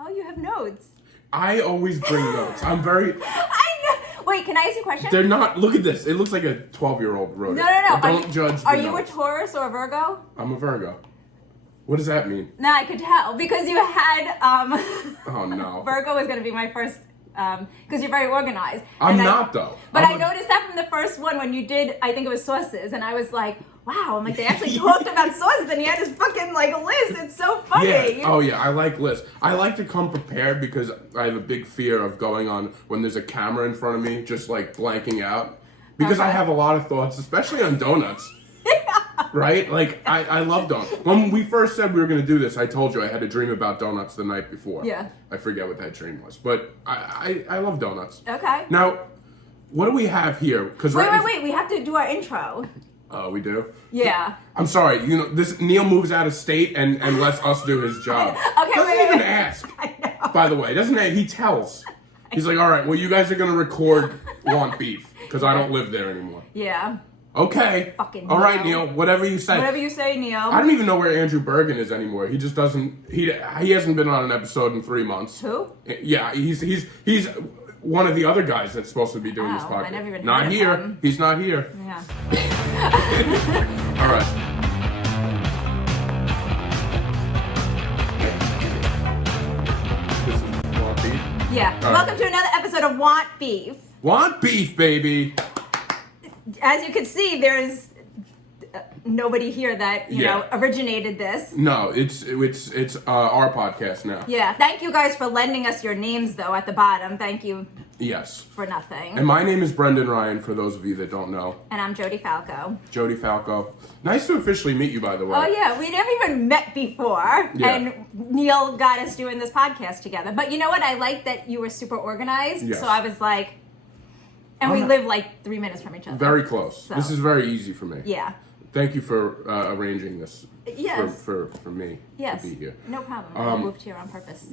Oh, you have notes. I always bring notes. I'm very... I know. Wait, can I ask you a question? They're not... Look at this. It looks like a 12-year-old wrote it. No. Don't judge the Are you notes. a Taurus or a Virgo? I'm a Virgo. What does that mean? No, I could tell because you had Oh, no. Virgo was going to be my first because you're very organized. I'm not, though. But I noticed that from the first one when you did, I think it was sauces, and I was like, wow, I'm like, they actually talked about sauces, and he had his fucking, like, list. It's so funny. Yeah. Oh, yeah, I like lists. I like to come prepared because I have a big fear of going on when there's a camera in front of me, just, like, blanking out. Because I have a lot of thoughts, especially on donuts. Right? Like, I love donuts. When we first said we were going to do this, I told you I had a dream about donuts the night before. Yeah. I forget what that dream was. But I love donuts. Okay. Now, what do we have here? Wait. We have to do our intro. Oh, we do? Yeah. I'm sorry. You know, this Neil moves out of state and lets us do his job. Okay, Doesn't even ask. I know. By the way, he tells. He's like, all right, well, you guys are going to record Want Beef because I don't live there anymore. Yeah. Okay. Fucking all right, Neil. Neil. Whatever you say. Whatever you say, Neil. I don't even know where Andrew Bergen is anymore. He just doesn't. He hasn't been on an episode in 3 months. Who? Yeah, he's one of the other guys that's supposed to be doing this podcast. I never even Not heard of here. him. He's not here. Yeah. All right. This is Want Beef. Yeah. All Welcome right. to another episode of Want Beef. Want Beef, baby. As you can see, there's nobody here that you know originated this. No, it's our podcast now. Yeah. Thank you guys for lending us your names, though, at the bottom. Thank you Yes. for nothing. And my name is Brendan Ryan, for those of you that don't know. And I'm Jodi Falco. Jodi Falco. Nice to officially meet you, by the way. Oh, yeah. We never even met before. Yeah. And Neil got us doing this podcast together. But you know what? I like that you were super organized. Yes. So I was like... And we live like 3 minutes from each other. Very close. So. This is very easy for me. Yeah. Thank you for arranging this Yes. for me Yes. to be here. No problem. I moved here on purpose.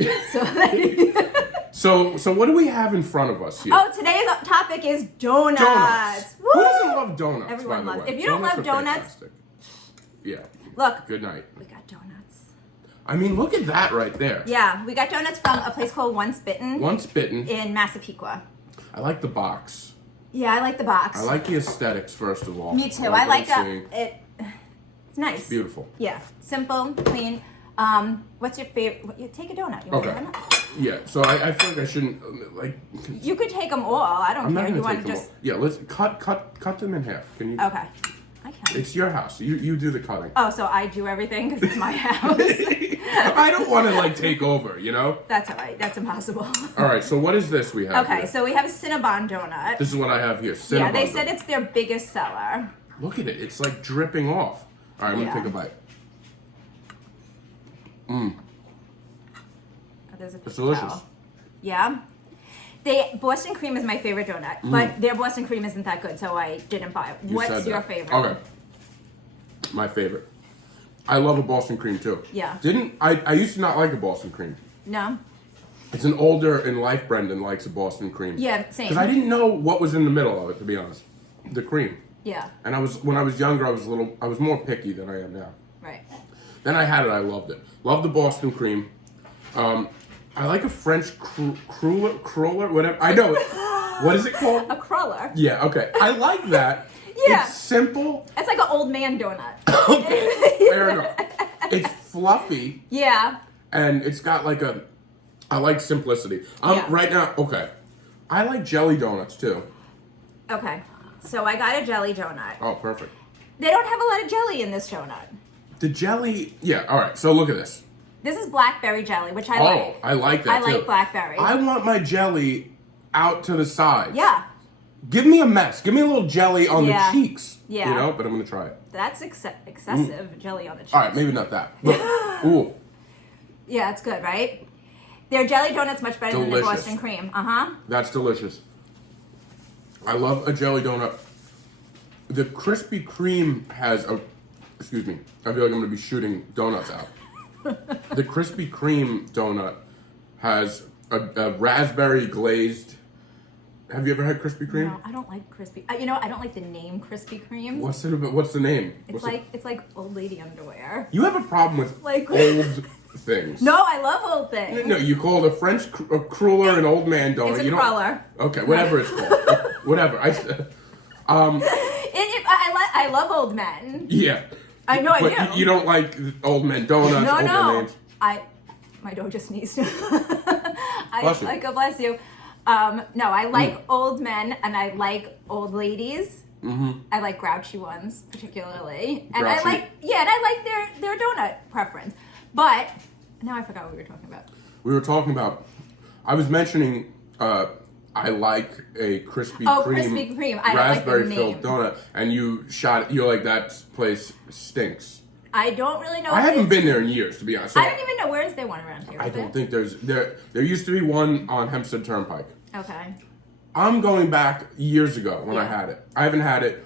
So what do we have in front of us here? Oh, today's topic is donuts. Donuts. Woo! Who doesn't love donuts? Everyone by the loves. way? If you don't love are donuts, fantastic. Yeah. look. Good night. We got donuts. I mean, look at that right there. Yeah, we got donuts from a place called Once Bitten. Once Bitten. In Massapequa. I like the box. Yeah, I like the box. I like the aesthetics, first of all. Me too. I like what I'm seeing. it. It's nice. It's beautiful. Yeah, simple, clean. What's your favorite? Take a donut. You want Okay. a donut? Yeah, so I feel like I shouldn't, like... You could take them all. I don't I'm not care. going You to want take to them just... all. Yeah, let's cut them in half. Can you? Okay. I can. It's your house. You do the cutting. Oh, so I do everything because it's my house. I don't want to, like, take over, you know? That's all right. That's impossible. All right, so what is this we have Okay, here? so we have a Cinnabon Donut. This is what I have here. Cinnabon Yeah, they Donut. said it's their biggest seller. Look at it. It's, like, dripping off. All right, I'm going to Yeah. take a bite. Oh, there's a It's delicious. towel. Yeah. Boston cream is my favorite donut, but their Boston cream isn't that good, so I didn't buy it. You What's said your that. favorite? Okay. My favorite. I love a Boston cream, too. Yeah. I used to not like a Boston cream. No? It's an older in life Brendan likes a Boston cream. Yeah, same. Because I didn't know what was in the middle of it, to be honest. The cream. Yeah, And when I was younger, I was more picky than I am now. right. Then I had it, I loved it. Love the Boston cream. I like a French cruller, whatever. I know it. What is it called? A cruller. Yeah, okay. I like that. Yeah. It's simple. It's like an old man donut. Okay, fair enough. It's fluffy, Yeah. and it's got like I like simplicity. Yeah. Right now, okay. I like jelly donuts, too. Okay. So I got a jelly donut. Oh, perfect. They don't have a lot of jelly in this donut. The jelly, yeah, all right. So look at this. This is blackberry jelly, which I like. I like that, I too. like blackberry. I want my jelly out to the sides. Yeah. Give me a mess. Give me a little jelly on Yeah. the cheeks. Yeah. You know, but I'm going to try it. That's excessive jelly on the cheeks. All right, maybe not that. But, ooh, Yeah, it's good, right? Their jelly donut's much better than the Delicious. Boston cream. Uh-huh. that's delicious. I love a jelly donut. The Krispy Kreme has a... Excuse me. I feel like I'm going to be shooting donuts out. The Krispy Kreme donut has a raspberry glazed... Have you ever had Krispy Kreme? No, I don't like Krispy. You know, I don't like the name Krispy Kreme. What's the name? It's like old lady underwear. You have a problem with Like- old things. No, I love old things. No, you call a French cruller an old man donut. It's a you don't, cruller. Okay, whatever it's called. Whatever. I love old men. Yeah. I know But I do. you don't like old men donuts, old men names. My dog just sneezed. Bless you. God bless you. No, I like old men and I like old ladies. Mm-hmm. I like grouchy ones particularly, and Grouchy. I like their donut preference. But now I forgot what we were talking about. We were talking about. I was mentioning. I like a Krispy Kreme raspberry filled donut, and you're like, that place stinks. I don't really know. I haven't been there in years, to be honest. So I don't even know, where is there one around here? I don't think there used to be one on Hempstead Turnpike. Okay. I'm going back years ago when I had it. I haven't had it.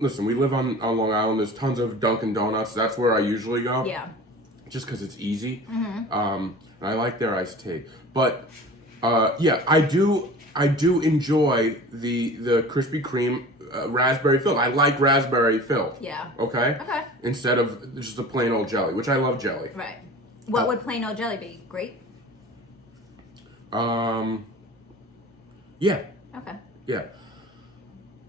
Listen, we live on Long Island. There's tons of Dunkin' Donuts. That's where I usually go. Yeah. Just because it's easy. Mm-hmm. And I like their iced tea. But yeah, I do enjoy the Krispy Kreme raspberry filled. I like raspberry filled. Yeah. Okay? Okay. Instead of just a plain old jelly, which I love jelly. Right. What would plain old jelly be? Grape? Yeah. Okay. Yeah.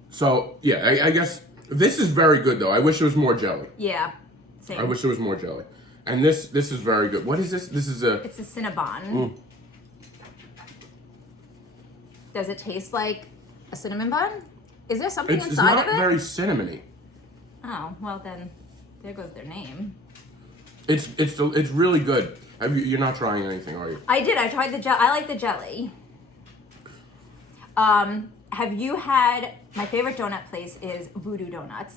So, yeah, I guess this is very good, though. I wish there was more jelly. Yeah. Same. I wish there was more jelly. And this is very good. What is this? This is a... It's a Cinnabon. Does it taste like a cinnamon bun? Is there something It's inside not of it? very cinnamony. Oh, well then, there goes their name. It's really good. You're not trying anything, are you? I did. I tried the jelly. I like the jelly. Have you had, my favorite donut place is Voodoo Donuts.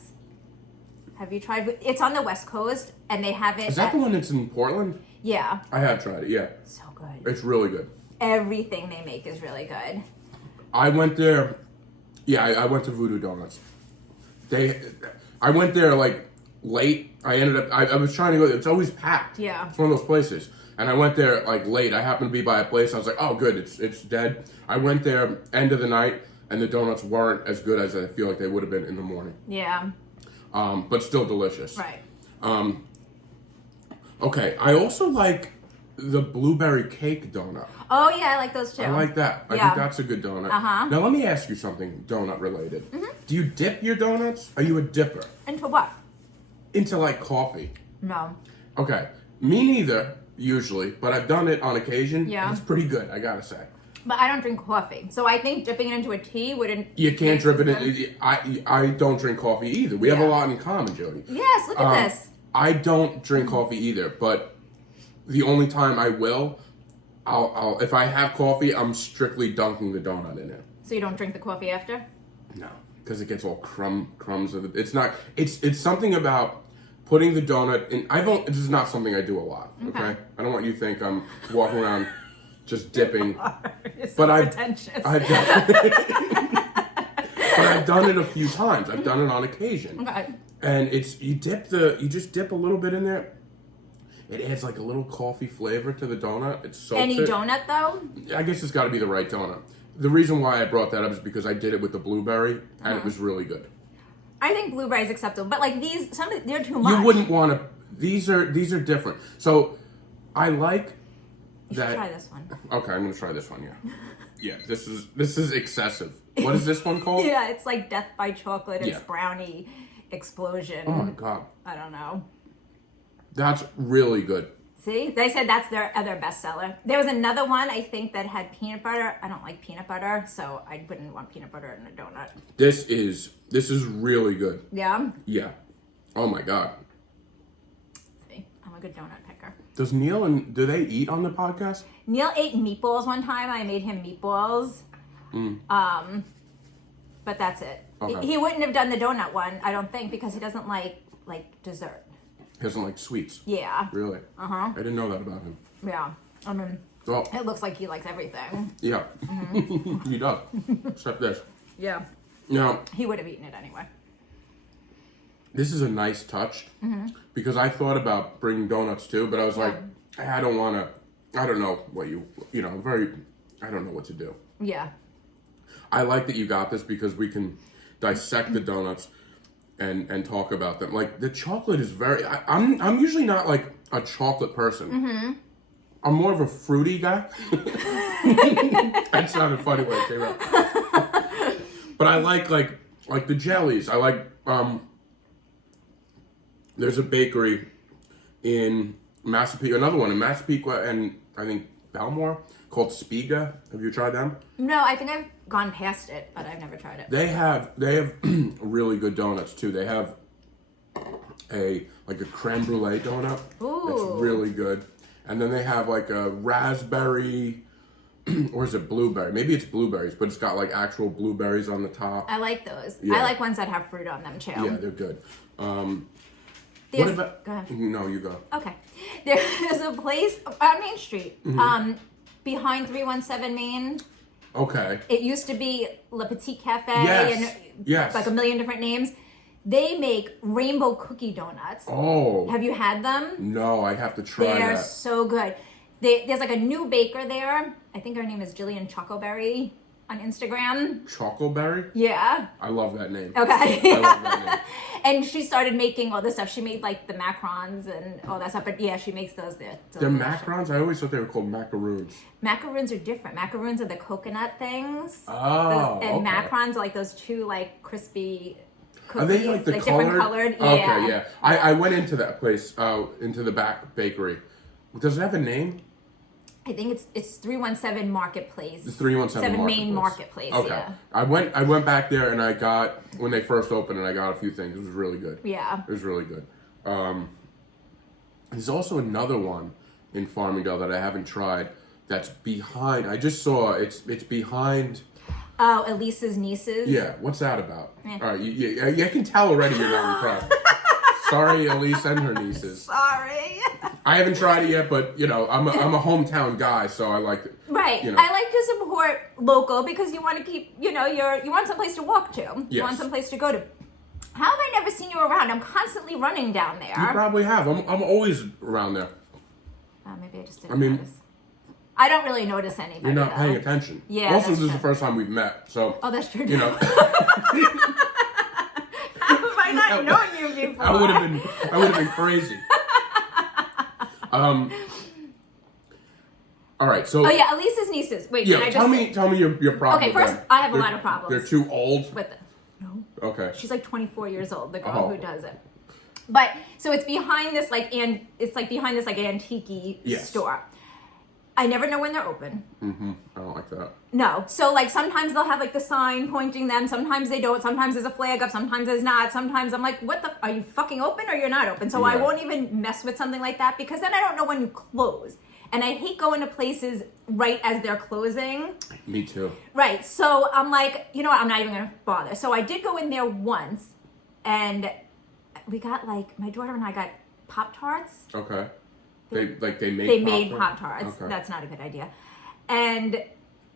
Have you tried, it's on the West Coast, and they have it Is that the one that's in Portland? Yeah. I have tried it, yeah. So good. It's really good. Everything they make is really good. I went there, I went to Voodoo Donuts. I went there like late. I was trying to go, it's always packed. Yeah. It's one of those places. And I went there like late. I happened to be by a place. I was like, oh good, it's dead. I went there end of the night, and the donuts weren't as good as I feel like they would have been in the morning. Yeah. But still delicious. Right. Okay, I also like the blueberry cake donut. Oh yeah, I like those too. I like that. I Yeah. think that's a good donut. Uh-huh. Now let me ask you something donut related. Mm-hmm. Do you dip your donuts? Are you a dipper? Into what? Into like coffee? No. Okay, me neither usually, but I've done it on occasion. Yeah. And it's pretty good, I gotta say. But I don't drink coffee, so I think dipping it into a tea wouldn't. You can't drip it in. I don't drink coffee either. We have a lot in common, Jodi. Yes, look at this. I don't drink coffee either, but the only time I will, I'll if I have coffee, I'm strictly dunking the donut in it. So you don't drink the coffee after? No, because it gets all crumbs of it. It's not. It's something about putting the donut in. This is not something I do a lot. Okay, I don't want you to think I'm walking around just dipping. But I've done it a few times. I've done it on occasion. Okay. And you just dip a little bit in there. It adds like a little coffee flavor to the donut. It's so Any donut though? I guess it's got to be the right donut. The reason why I brought that up is because I did it with the blueberry, and it was really good. I think blueberry is acceptable, but like these, they're too much. You wouldn't want to. These are different. So I like You that. should try this one. Okay, I'm gonna try this one. Yeah, yeah. This is excessive. What is this one called? Yeah, it's like Death by Chocolate. It's Yeah. Brownie Explosion. Oh my god, I don't know. that's really good. See, they said that's their other bestseller. There was another one I think that had peanut butter. I don't like peanut butter, so I wouldn't want peanut butter in a donut. This is really good. Yeah. Yeah. Oh my god. See, I'm a good donut picker. Does Neil do they eat on the podcast? Neil ate meatballs one time. I made him meatballs. But that's it. Okay. He wouldn't have done the donut one, I don't think, because he doesn't like dessert. He doesn't like sweets. Yeah. Really? Uh-huh. I didn't know that about him. Yeah. I mean, Well, it looks like he likes everything. yeah. He does. Except this. Yeah. Now, He would have eaten it anyway. this is a nice touch because I thought about bringing donuts too, but I was like, I don't want to, I don't know what I don't know what to do. Yeah. I like that you got this because we can dissect the donuts and talk about them. Like the chocolate is I'm usually not like a chocolate person. I'm more of a fruity guy. That sounded funny when it came out. But I like the jellies. I like there's a bakery in Massapequa, another one in Massapequa and I think Belmore called Spiga. Have you tried them? No, I think I've gone past it, but I've never tried it. They have really good donuts too. They have a creme brulee donut. Ooh. It's really good. And then they have like a raspberry, or is it blueberry? Maybe it's blueberries, but it's got like actual blueberries on the top. I like those. Yeah. I like ones that have fruit on them too. Yeah, they're good. There's, what about? Go ahead. No, you go. Okay. There's a place on Main Street, behind 317 Main. Okay. It used to be Le Petit Cafe Yes. and like a million different names. They make rainbow cookie donuts. Oh. Have you had them? No, I have to try They're that. so good. There's like a new baker there. I think her name is Jillian Chocoberry on Instagram. Chocoberry? Yeah. I love that name. Okay. I love that name. And she started making all this stuff. She made like the macarons and all that stuff. But yeah, she makes those there. The macarons? I always thought they were called macaroons. Macaroons are different. Macaroons are the coconut things. Oh, And okay. macarons are like those two like crispy cookies. Are they like the colored? different colored? Yeah. Okay, yeah. I went into that place, into the back bakery. Does it have a name? I think it's 317 Marketplace. The 317 Main Marketplace. Okay. Yeah. I went back there and I got, when they first opened, and I got a few things. It was really good. Yeah. It was really good. There's also another one in Farmingdale that I haven't tried that's behind. I just saw it's behind. Oh, Elise's Nieces. Yeah, what's that about? All right, you can tell already you're not impressed. Sorry, Elise and her nieces. Sorry. I haven't tried it yet, but you know, I'm a hometown guy, so I like it. Right. You know. I like to support local because you want to keep, you want someplace to walk to. You Yes. want someplace to go to. How have I never seen you around? I'm constantly running down there. You probably have. I'm always around there. Maybe I just didn't notice. I don't really notice anybody. You're not though. paying attention. Yeah. Also, that's this is true. the first time we've met, so. Oh, that's true. You know. How have I not known you before? I would have been crazy. All right, so. Oh yeah, Elise's Nieces. Wait, Yeah, can I tell me your problem. Okay, with first, them. I have a lot of problems. They're too old. With it. No. Okay. She's like 24 years old, the girl Oh. who does it. But so it's behind this behind this antique Yes. store. I never know when they're open. I don't like that. No. So like sometimes they'll have like the sign pointing them, sometimes they don't, sometimes there's a flag up, sometimes there's not, sometimes I'm like, are you fucking open or you're not open? So I Yeah. won't even mess with something like that because then I don't know when you close. And I hate going to places right as they're closing. Me too. Right. So I'm like, you know what? I'm not even going to bother. So I did go in there once and we got my daughter and I got Pop-Tarts. Okay. They made Pop-Tarts. Okay. That's not a good idea. And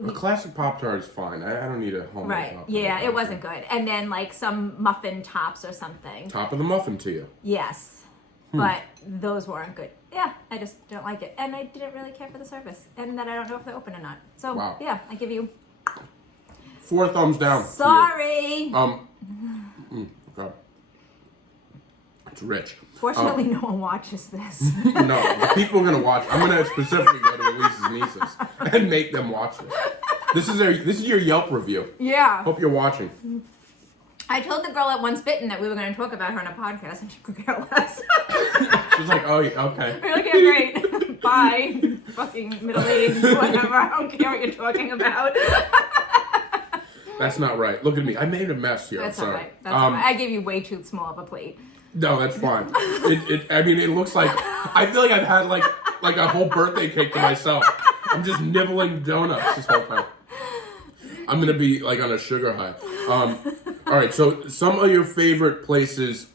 a classic Pop-Tart is fine. I don't need a homemade right. Pop-Tart. Yeah, it wasn't good. And then some muffin tops or something. Top of the muffin to you. Yes. But those weren't good. Yeah, I just don't like it. And I didn't really care for the service. And that I don't know if they're open or not. So, Wow. yeah, I give you 4 thumbs down. to you. sorry. Okay. It's rich. Fortunately, no one watches this. No, the people are gonna watch. I'm gonna specifically go to Elise's nieces and make them watch this. This is your Yelp review. Yeah. Hope you're watching. I told the girl at Once Bitten that we were going to talk about her on a podcast, and she could care less. She's like, oh, yeah, okay. We're like, yeah, great. Bye. Fucking middle-aged, whatever. I don't care what you're talking about. That's not right. Look at me. I made a mess here. That's I'm all sorry. right. That's all right. I gave you way too small of a plate. No, that's fine. It looks like I feel like I've had like a whole birthday cake to myself. I'm just nibbling donuts this whole time. I'm gonna be like on a sugar high. All right. So some of your favorite places,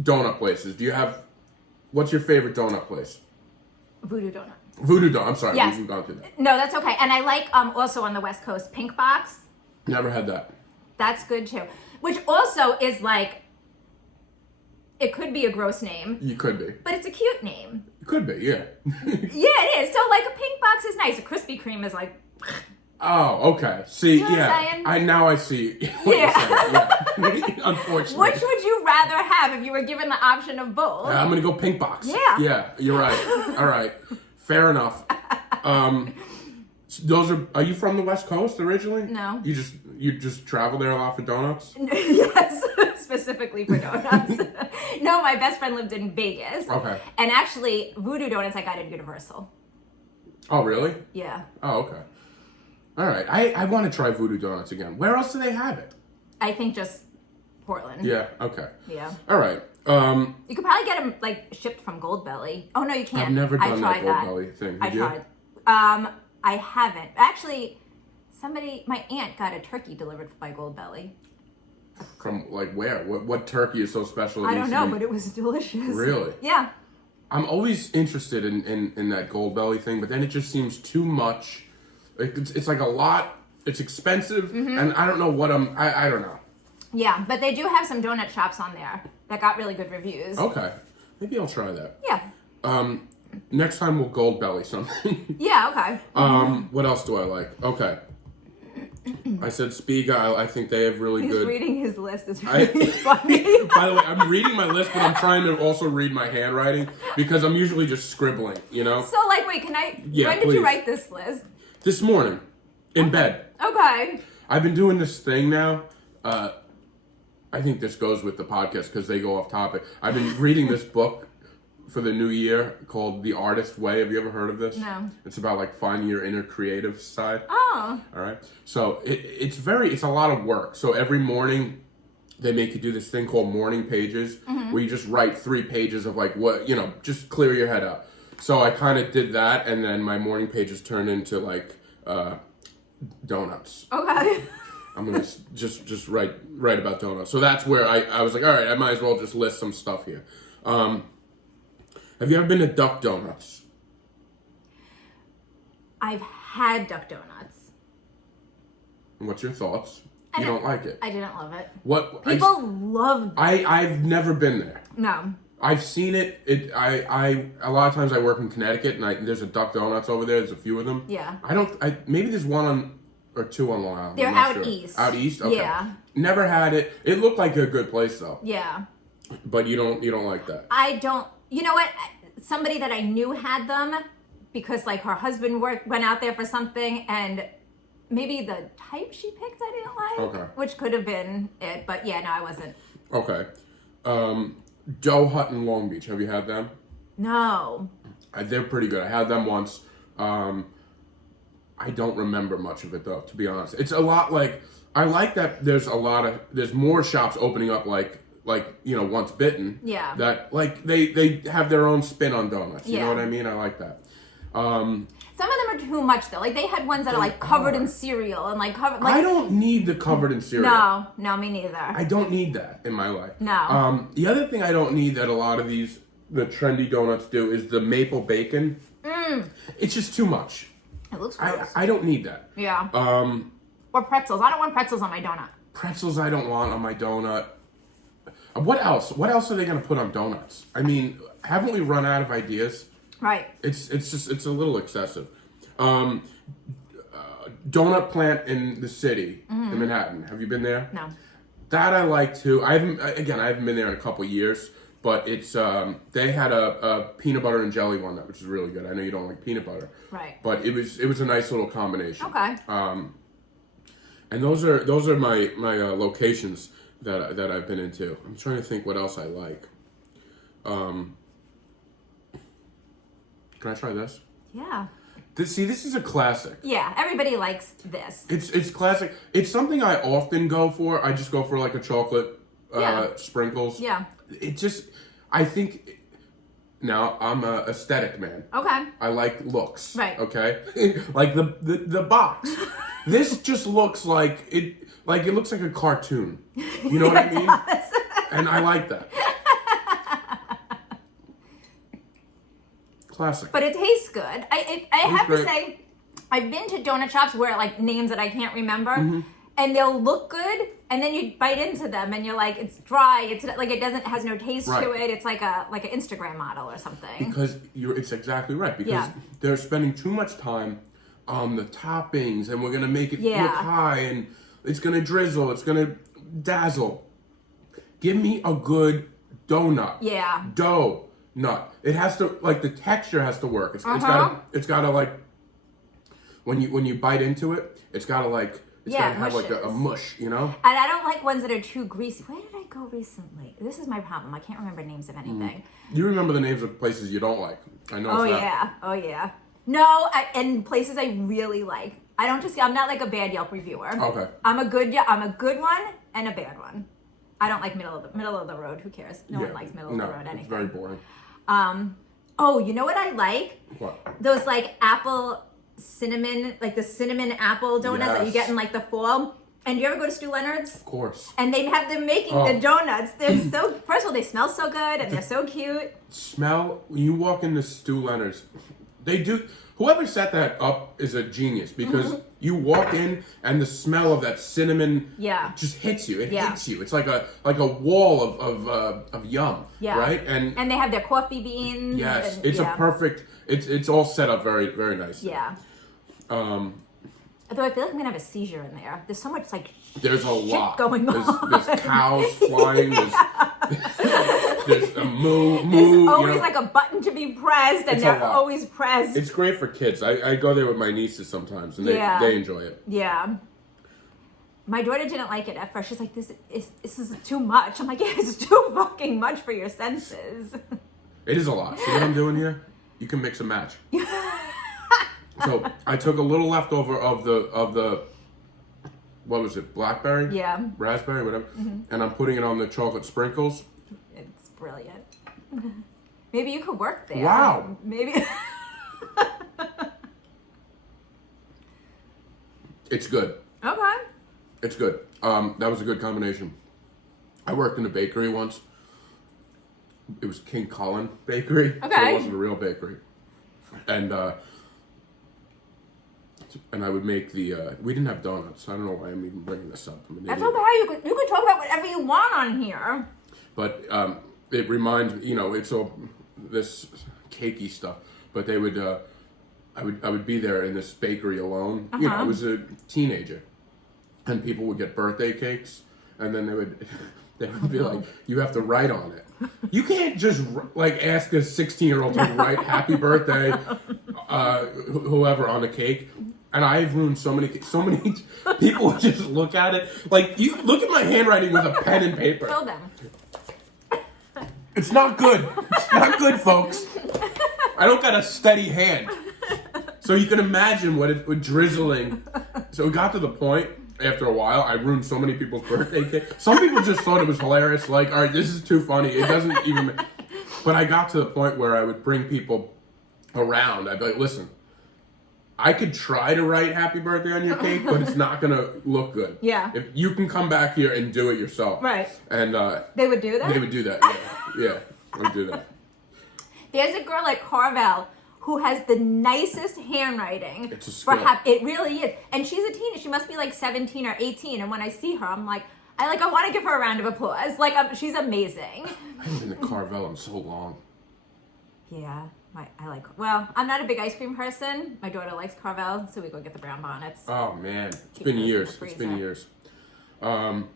donut places. What's your favorite donut place? Voodoo Donut. Voodoo Donut. I'm sorry. Yes. We've gone through that. No, that's okay. And I like also on the West Coast, Pink Box. Never had that. That's good too. Which also is it could be a gross name, You could be. but it's a cute name. It could be. Yeah. Yeah, it is. So a Pink Box is nice. A Krispy Kreme is Oh, okay. See, You know what I'm yeah. saying? Now I see what you're saying. Yeah. Unfortunately. Which would you rather have if you were given the option of both? I'm gonna go pink box. Yeah. Yeah, you're right. All right. Fair enough. Are you from the West Coast originally? No. You just travel there a lot for donuts? Yes, specifically for donuts. No, my best friend lived in Vegas. Okay. And actually, Voodoo Donuts I got at Universal. Oh, really? Yeah. Oh, okay. All right. I want to try Voodoo Donuts again. Where else do they have it? I think just Portland. Yeah, okay. Yeah. All right. You could probably get them like shipped from Goldbelly. Oh no, you can't. I've never done that tried Goldbelly thing. I Did you? tried. I haven't. Actually, my aunt got a turkey delivered by Goldbelly. From like where? What turkey is so special? I don't know, but it was delicious. Really? Yeah. I'm always interested in that Goldbelly thing, but then it just seems too much. It's like a lot. It's expensive, and I don't know what I don't know. Yeah, but they do have some donut shops on there that got really good reviews. Okay, maybe I'll try that. Yeah. Next time we'll Goldbelly something. Yeah. Okay. What else do I like? Okay. I said Spiga. I think they have really He's good. reading his list. It's really funny. By the way, I'm reading my list, but I'm trying to also read my handwriting because I'm usually just scribbling, you know? So, like, wait, can I? Yeah, when did please. you write this list? This morning, in bed. Okay. I've been doing this thing now. I think this goes with the podcast because they go off topic. I've been reading this book for the new year called The Artist Way. Have you ever heard of this? No. It's about like finding your inner creative side. Oh. All right. So it's a lot of work. So every morning they make you do this thing called morning pages where you just write 3 pages of like what, just clear your head out. So I kind of did that, and then my morning pages turned into like donuts. Okay. I'm gonna just write about donuts. So that's where I was like, all right, I might as well just list some stuff here. Have you ever been to Duck Donuts? I've had Duck Donuts. What's your thoughts? You don't like it? I didn't love it. What People love it. I've never been there. No. I've seen it. I a lot of times I work in Connecticut, and there's a Duck Donuts over there. There's a few of them. Yeah. Maybe there's one or two on Long Island. They're I'm not out sure. east. Out east. Okay. Yeah. Never had it. It looked like a good place though. Yeah. But you don't like that. I don't. You know what? Somebody that I knew had them because like her husband went out there for something, and maybe the type she picked I didn't like. Okay. Which could have been it, but yeah, no, I wasn't. Okay. Dough Hut in Long Beach. Have you had them? No. They're pretty good. I had them once. I don't remember much of it though, to be honest. It's a lot like, I like that there's more shops opening up like Once Bitten. Yeah. That like they have their own spin on donuts. You know Yeah. what I mean? I like that. Some of them are too much though. Like they had ones that are like covered in cereal and like covered. Like, I don't need the covered in cereal. No, me neither. I don't need that in my life. No. The other thing I don't need that a lot of the trendy donuts do is the maple bacon. It's just too much. It looks gross. I don't need that. Yeah. Or pretzels. I don't want pretzels on my donut. Pretzels I don't want on my donut. What else? What else are they going to put on donuts? I mean, haven't we run out of ideas? Right. It's a little excessive. Donut plant in the city in Manhattan. Have you been there? No. That I like too. I haven't been there in a couple years, but it's they had a peanut butter and jelly one which is really good. I know you don't like peanut butter. Right. But it was a nice little combination. Okay. And those are my locations that I've been into. I'm trying to think what else I like. Can I try this? Yeah. This is a classic. Yeah, everybody likes this. It's classic. It's something I often go for. I just go for like a chocolate sprinkles. Yeah. I think now I'm a aesthetic man. Okay. I like looks. Right. Okay. Like the box. This just looks like it looks like a cartoon. You know what I mean? And I like that. Classic. But it tastes good. I have great. to say, I've been to donut shops where like names that I can't remember, and they'll look good, and then you bite into them, and you're like, it's dry. It's like it has no taste to Right. it. It's like an Instagram model or something. Because it's exactly right. Because Yeah. they're spending too much time the toppings, and we're gonna make it Yeah. look high, and it's gonna drizzle, it's gonna dazzle. Give me a good donut. Yeah. Dough nut. It has to, like, the texture has to work. It's gotta like, when you bite into it, it's gotta like, it's gotta have like a mush, you know? And I don't like ones that are too greasy. Where did I go recently? This is my problem. I can't remember names of anything. You remember the names of places you don't like. I know that. Yeah. Oh, yeah. No, and places I really like. I'm not like a bad Yelp reviewer. Okay. I'm a good one and a bad one. I don't like middle of the road. Who cares? No one likes middle of the road anything. It's very boring. Oh, you know what I like? What? Those like apple cinnamon, like the cinnamon apple donuts that you get in like the fall. And do you ever go to Stu Leonard's? Of course. And they have them making the donuts. They're so, first of all, they smell so good and they're so cute. Smell, when you walk into Stu Leonard's, they do, whoever set that up is a genius, because you walk in and the smell of that cinnamon just hits you. It hits you. It's like a wall of yum, right? And they have their coffee beans. Yes, and, it's a perfect, it's all set up very, very nice. Yeah. Although I feel like I'm gonna have a seizure in there. There's so much like there's a lot going on. There's cows flying. There's a moo. There's always like a button to be pressed, and they're always pressed. It's great for kids. I go there with my nieces sometimes, and they enjoy it. Yeah. My daughter didn't like it at first. She's like, this is too much. I'm like, yeah, it's too fucking much for your senses. It is a lot. See what I'm doing here? You can mix and match. So I took a little leftover of the what was it, blackberry? Yeah. Raspberry, whatever. And I'm putting it on the chocolate sprinkles. It's brilliant. Maybe you could work there. Wow. Maybe. It's good. Okay. It's good. That was a good combination. I worked in a bakery once. It was King Cullen Bakery. Okay. So it wasn't a real bakery. And I would make we didn't have donuts. I don't know why I'm even bringing this up. That's okay. You could talk about whatever you want on here. But it reminds me, it's all this cakey stuff. But they would, I would be there in this bakery alone. I was a teenager, and people would get birthday cakes, and then they would be like, you have to write on it. You can't just like ask a 16-year-old to write happy birthday, whoever on a cake. And I've ruined so many people would just look at it. Like, you look at my handwriting with a pen and paper. Kill them. It's not good. It's not good, folks. I don't got a steady hand. So you can imagine what it was drizzling. So it got to the point, after a while, I ruined so many people's birthday cake. Some people just thought it was hilarious. Like, all right, this is too funny. It doesn't even... But I got to the point where I would bring people around. I'd be like, listen, I could try to write happy birthday on your cake, but it's not going to look good. Yeah. If you can come back here and do it yourself. Right. And they would do that? They would do that, yeah. I would do that. There's a girl at Carvel who has the nicest handwriting. It's a skill. It really is. And she's a teenager. She must be like 17 or 18. And when I see her, I'm like, I want to give her a round of applause. Like, she's amazing. I haven't been to Carvel in so long. Yeah. I'm not a big ice cream person. My daughter likes Carvel, so we go get the brown bonnets. Oh, man. It's been years. I'm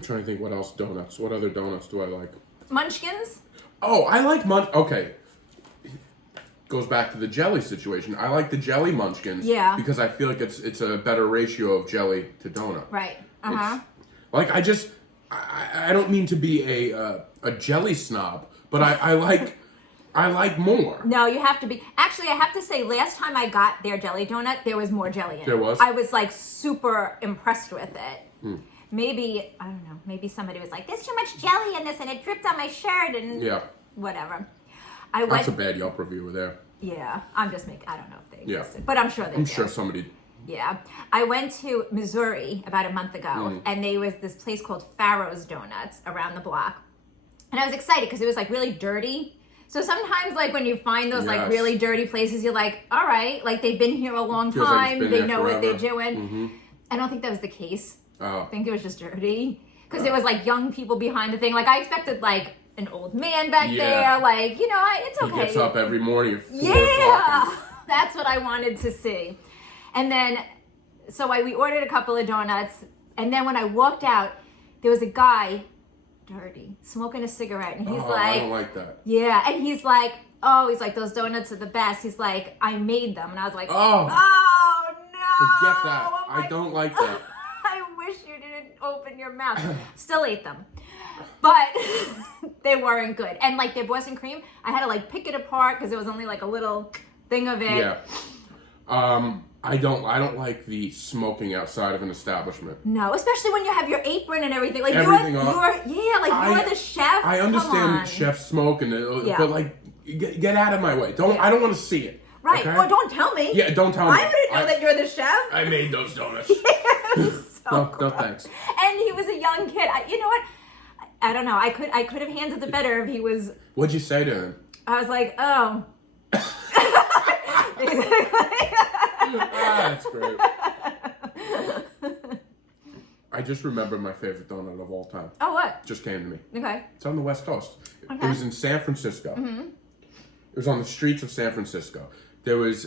trying to think what else donuts. What other donuts do I like? Munchkins? Oh, I like okay. Goes back to the jelly situation. I like the jelly munchkins. Yeah. Because I feel like it's a better ratio of jelly to donut. Right. Like, I don't mean to be a jelly snob, but I like more. No, you have to be. Actually, I have to say, last time I got their jelly donut, there was more jelly in it. There was? I was like super impressed with it. Maybe, I don't know, maybe somebody was like, there's too much jelly in this and it dripped on my shirt and whatever. That's a bad Yelp reviewer there. Yeah, I don't know if they existed, Yeah. but I'm sure they I'm did. sure somebody... Yeah. I went to Missouri about a month ago, and there was this place called Farrow's Donuts around the block. And I was excited because it was like really dirty. So sometimes, like, when you find those like really dirty places, you're like, all right, like they've been here a long Feels like time. it's been They there know what they're forever. doing. I don't think that was the case. Oh. I think it was just dirty. Because there was like young people behind the thing. Like, I expected like an old man back there. Like, it's okay. He gets up every morning at 4 o'clock. Yeah. That's what I wanted to see. And then, we ordered a couple of donuts. And then when I walked out, there was a guy, dirty, smoking a cigarette. And he's like, I don't like that. Yeah. And he's like, those donuts are the best. He's like, I made them. And I was like, oh no. Forget that. I don't like that. I wish you didn't open your mouth. Still ate them. But they weren't good. And like their Boston cream, I had to like pick it apart because there was only like a little thing of it. Yeah. I don't like the smoking outside of an establishment. No, especially when you have your apron and everything. Like everything you're the chef. I understand chefs smoke but like get out of my way. I don't want to see it. Right. Okay? Well, don't tell me. Yeah, don't tell me. I wouldn't know that you're the chef. I made those donuts. No, thanks. And he was a young kid. You know what? I don't know. I could have handled it better if he was. What'd you say to him? I was like, oh. That's great. I just remembered my favorite donut of all time. Oh, what? Just came to me. Okay. It's on the West Coast. Okay. It was in San Francisco. Mm-hmm. It was on the streets of San Francisco. There was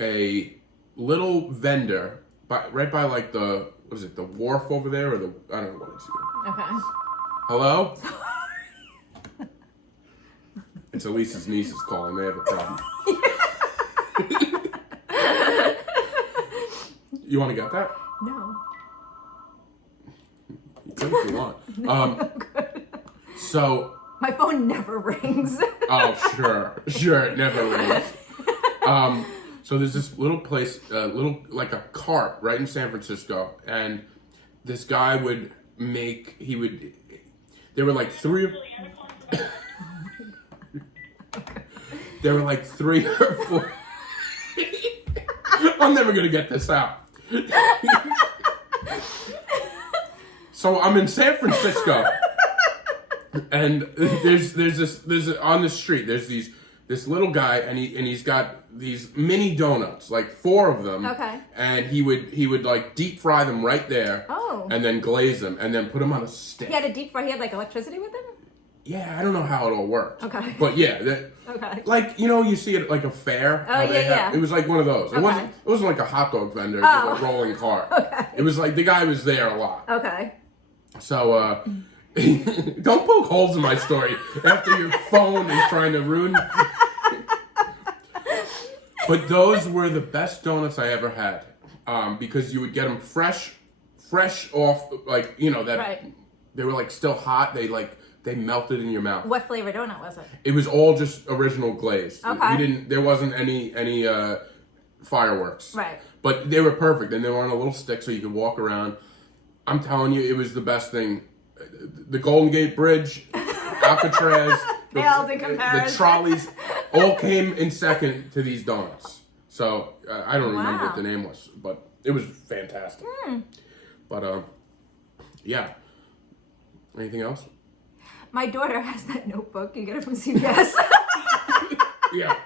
a little vendor right by like the wharf over there, or I don't know what it's called. Okay. Hello? It's Elise's nieces calling. They have a problem. You want to get that? No. You can if you want. So. My phone never rings. Oh, sure, it never rings. So there's this little place, like a cart right in San Francisco, and this guy there were like three or four. I'm never gonna get this out. So I'm in San Francisco, and there's on the street. There's this little guy, and he's got these mini donuts, like 4 of them. Okay. And he would like deep fry them right there. Oh. And then glaze them, and then put them on a stick. He had a deep fry. He had like electricity with him. Yeah, I don't know how it all worked. Okay. But yeah, okay. Like you see it at like a fair. Oh yeah. It was like one of those. It Okay. wasn't like a hot dog vendor with a rolling cart. Okay. It was like the guy was there a lot. Okay. So don't poke holes in my story after your phone is trying to ruin. But those were the best donuts I ever had, because you would get them fresh off, like that. Right. They were like still hot. They melted in your mouth. What flavor donut was it? It was all just original glazed. Okay. There wasn't any fireworks. Right. But they were perfect, and they were on a little stick, so you could walk around. I'm telling you, it was the best thing. The Golden Gate Bridge, Alcatraz, paled in comparison. The trolleys all came in second to these donuts. So I don't remember what the name was, but it was fantastic. But yeah. Anything else? My daughter has that notebook. You get it from CVS. Yeah.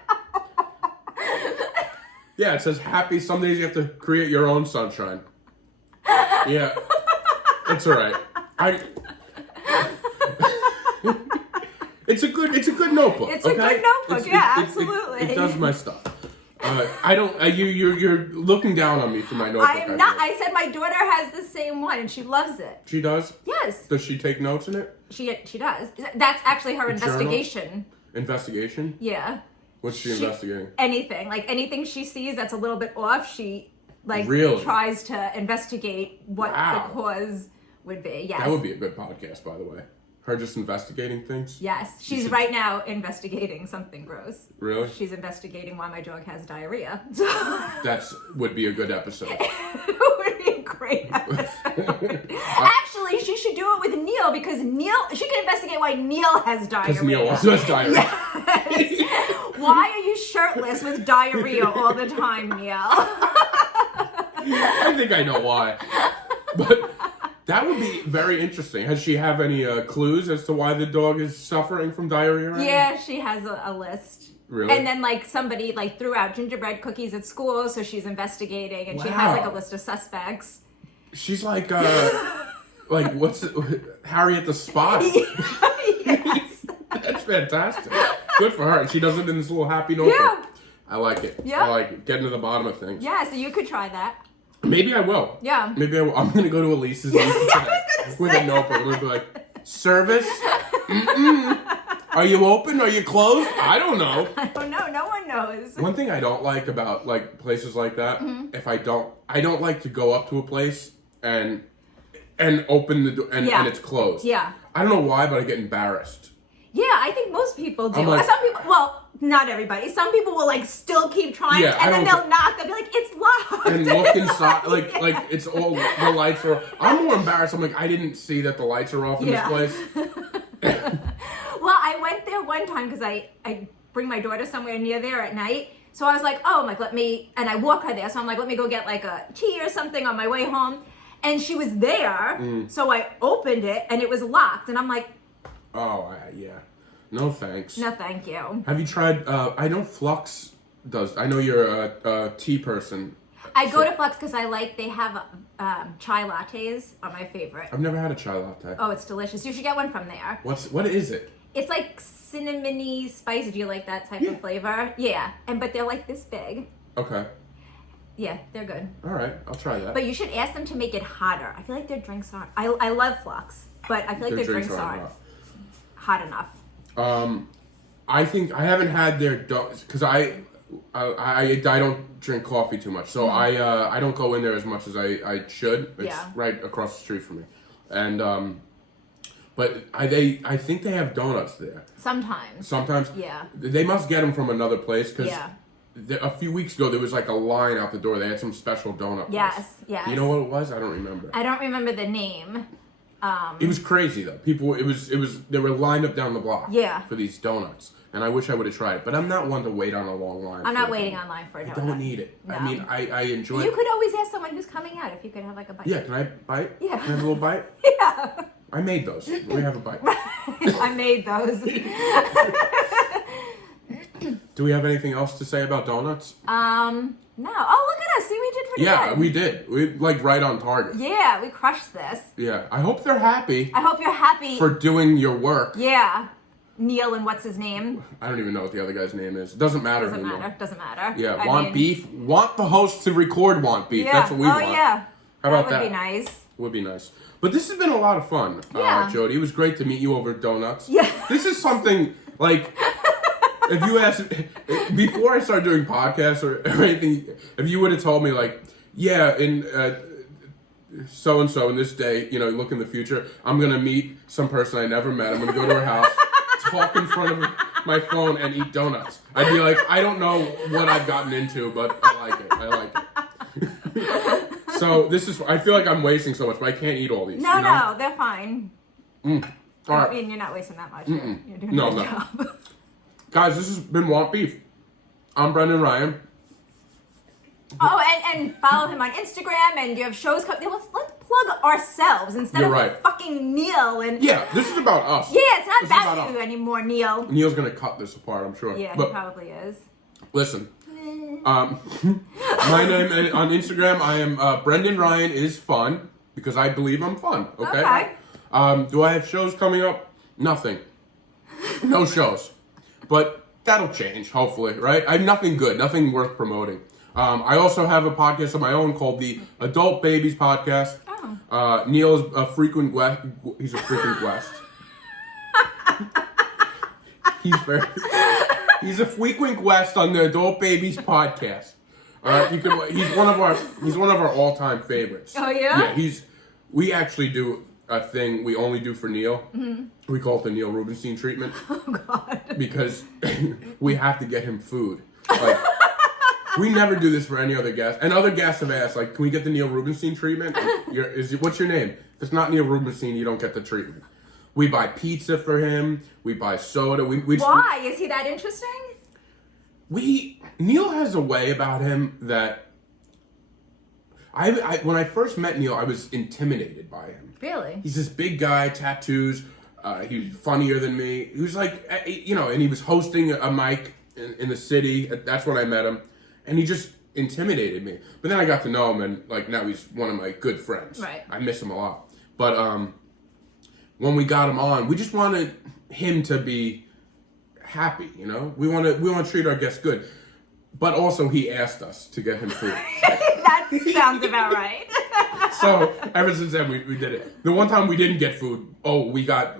Yeah, it says happy. Some days you have to create your own sunshine. Yeah. It's all right. It's a good notebook. It's a good notebook. Absolutely. It does my stuff. I don't. You're looking down on me for my notebook. I am not. I said my daughter has the same one and she loves it. She does? Yes. Does she take notes in it? She does. That's actually her investigation. Investigation? Yeah. What's she investigating? Anything. Like anything she sees that's a little bit off, she really tries to investigate what the cause would be. Yes. That would be a good podcast, by the way. Her just investigating things? Yes. She's right now investigating something gross. Really? She's investigating why my dog has diarrhea. That would be a good episode. It would be a great episode. Actually, she should do it with Neil because she can investigate why Neil has diarrhea. Because Neil also has diarrhea. Yes. Why are you shirtless with diarrhea all the time, Neil? I think I know why. But that would be very interesting. Has she have any clues as to why the dog is suffering from diarrhea right now? She has a list. Really? And then somebody threw out gingerbread cookies at school, so she's investigating, and she has a list of suspects. She's like what's it, Harriet the Spy? Yes. That's fantastic. Good for her. She does it in this little happy notebook. Yeah. I like it. Yeah. I like getting to the bottom of things. Yeah, so you could try that. Maybe I will. Yeah. Maybe I will. I'm gonna go to Elise's today with a notebook. I'm gonna be like, service? Are you open? Are you closed? I don't know. I don't know. No one knows. One thing I don't like about like places like that, if I don't like to go up to a place and open the door and it's closed. Yeah. I don't know why, but I get embarrassed. Yeah, I think most people do. I'm like- Some people, well, not everybody. Some people will like still keep trying, Yeah, and I then don't- they'll knock. They'll be like, "It's locked." And look inside, like it's all the lights are. I'm more embarrassed. I'm like, I didn't see that the lights are off in this place. Well, I went there one time because I bring my daughter somewhere near there at night. So I was like, oh, I'm like, and I walk her there. So I'm like, let me go get like a tea or something on my way home. And she was there. So I opened it and it was locked. And I'm like, Oh, yeah. No thanks. no, thank you. Have you tried, I know Flux does. I know you're a tea person. I go to Flux because they have chai lattes are my favorite. I've never had a chai latte. Oh, it's delicious. You should get one from there. What is it? It's like cinnamony spicy. Do you like that type of flavor? Yeah. But they're like this big. Okay. Yeah, they're good. All right. I'll try that. But you should ask them to make it hotter. I feel like their drinks aren't. I love Flux, but I feel like their drinks aren't hot enough. I think I haven't had their because I don't drink coffee too much, so I don't go in there as much as I should. It's right across the street from me, and but I think they have donuts there. Sometimes. Yeah. They must get them from another place because a few weeks ago there was like a line out the door. They had some special donut. Yes. You know what it was? I don't remember. I don't remember the name. It was crazy though. People, it was. They were lined up down the block. For these donuts, and I wish I would have tried it. But I'm not one to wait on a long line. I'm not waiting online for a donut. I don't need it. No. I mean, I enjoy. You could always ask someone who's coming out if you could have like a bite. Yeah, can I bite? Yeah. Can I have a little bite? Yeah. I made those. Let me have a bite. I made those. Do we have anything else to say about donuts? No. Oh, look at us. See, we did pretty good. Yeah, we did. We like right on target. Yeah, we crushed this. Yeah, I hope they're happy. I hope you're happy for doing your work. Yeah. Neil and what's his name? I don't even know what the other guy's name is. It doesn't matter anymore. Doesn't matter. Yeah, want beef? Want the host to record want beef. That's what we want. Oh, yeah. How about that? Would be nice. Would be nice. But this has been a lot of fun, Jodi. It was great to meet you over donuts. Yeah. This is something, like, if you asked, before I started doing podcasts or anything, if you would have told me, like, yeah, in so-and-so in this day, you know, look in the future, I'm going to meet some person I never met. I'm going to go to her house, talk in front of my phone, and eat donuts. I'd be like, I don't know what I've gotten into, but I like it. I like it. So this is, I feel like I'm wasting so much, but I can't eat all these. No, no, they're fine. All right. I mean, you're not wasting that much. You're doing a good job. Guys, this has been Want Beef. I'm Brendan Ryan. Oh, and follow him on Instagram, and you have shows coming. Let's plug ourselves instead of fucking Neil. And yeah, this is about us. Yeah, it's not about you anymore, Neil. Neil's gonna cut this apart, I'm sure. Yeah, he probably is. Listen, my name on Instagram, I am Brendan Ryan is fun because I believe I'm fun. Okay. Do I have shows coming up? Nothing. No shows. But that'll change, hopefully, right? I have nothing good, nothing worth promoting. I also have a podcast of my own called the Adult Babies Podcast. Oh. Neil's a frequent guest. He's a frequent guest. He's a frequent guest on the Adult Babies Podcast. All right, he's one of our all-time favorites. Oh yeah. Yeah, we actually do a thing we only do for Neil. Mm-hmm. We call it the Neil Rubenstein treatment. Oh God. Because we have to get him food. Like, we never do this for any other guest. And other guests have asked, like, can we get the Neil Rubenstein treatment? What's your name? If it's not Neil Rubenstein, you don't get the treatment. We buy pizza for him. We buy soda. Why? Is he that interesting? Neil has a way about him that when I first met Neil, I was intimidated by him. Really? He's this big guy, tattoos. He was funnier than me. He was like, and he was hosting a mic in the city. That's when I met him. And he just intimidated me. But then I got to know him, and like now he's one of my good friends. Right. I miss him a lot. But when we got him on, we just wanted him to be happy, you know? We want to treat our guests good. but also he asked us to get him food. That sounds about right. So ever since then, we did it. The one time we didn't get food, we got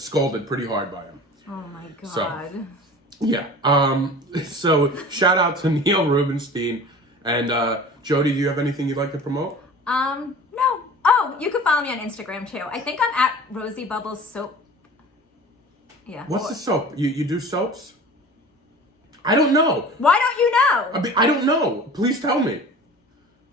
scolded pretty hard by him. Oh my God. So, yeah. So shout out to Neil Rubenstein. And Jodi, do you have anything you'd like to promote? No. Oh, you can follow me on Instagram too. I think I'm at Rosy Bubbles Soap. Yeah. What's the soap? You do soaps? I don't know. Why don't you know? I don't know. Please tell me.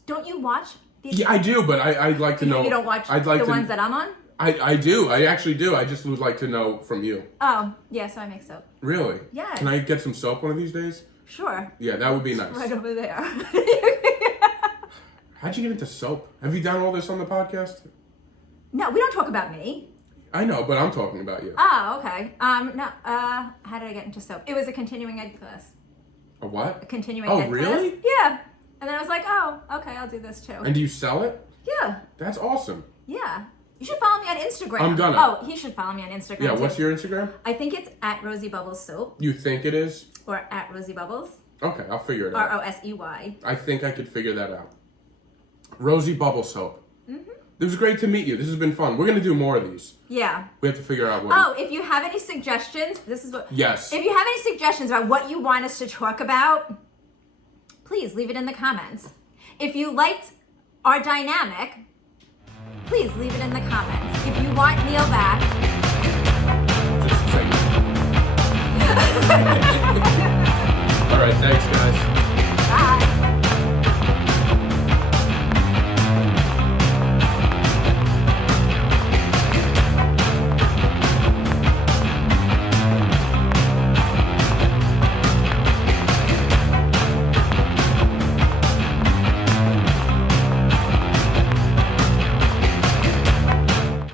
Don't you watch these? Yeah, I do, but I'd like to know. You don't watch ones that I'm on? I do. I actually do. I just would like to know from you. Oh, yeah, so I make soap. Really? Yes. Can I get some soap one of these days? Sure. Yeah, that would be nice. Right over there. How'd you get into soap? Have you done all this on the podcast? No, we don't talk about me. I know, but I'm talking about you. Oh, okay. No, how did I get into soap? It was a continuing ed class. A what? A continuing Oh, ed really? class. Yeah. And then I was like, oh, okay, I'll do this too. And do you sell it? Yeah. That's awesome. Yeah. You should follow me on Instagram. I'm gonna. Oh, he should follow me on Instagram Yeah, too. what's your Instagram? I think it's at Rosy Bubbles Soap. You think it is? Or at Rosy Bubbles. Okay, I'll figure it out. Rosey. I think I could figure that out. Rosy Bubble Soap. Mm-hmm. It was great to meet you. This has been fun. We're going to do more of these. Yeah. We have to figure out what... Oh, if you have any suggestions, this is what... Yes. If you have any suggestions about what you want us to talk about, please leave it in the comments. If you liked our dynamic, please leave it in the comments. If you want Neil back... Just say it. All right, thanks, guys.